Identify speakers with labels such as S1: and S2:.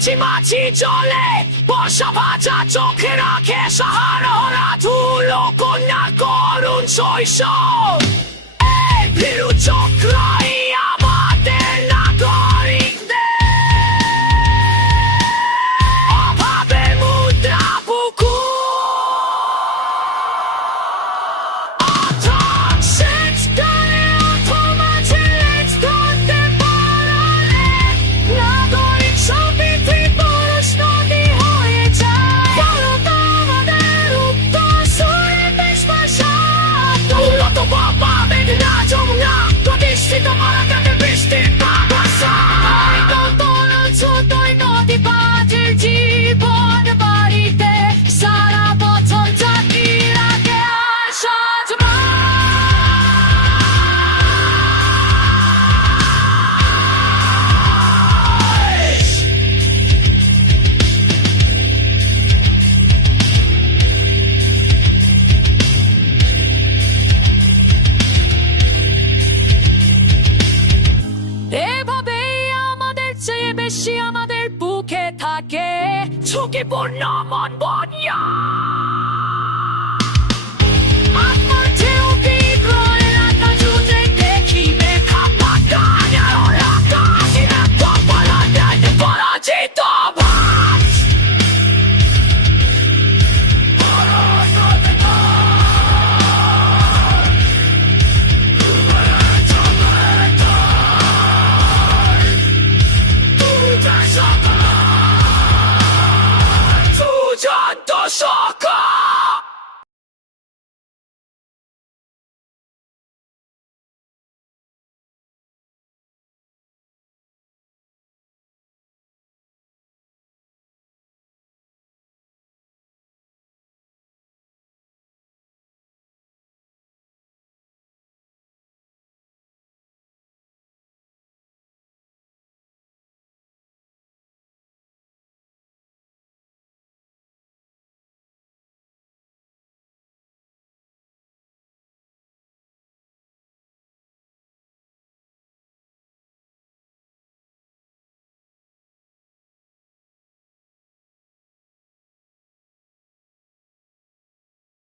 S1: কাছিমাছি চলে বর্ষা ভাজা চোখে রাখে সাহারা ধুলো কন্যা করুণ শৈশব। এই বিরু চক্রাই
S2: Toki Burnaman Banya! Shut up!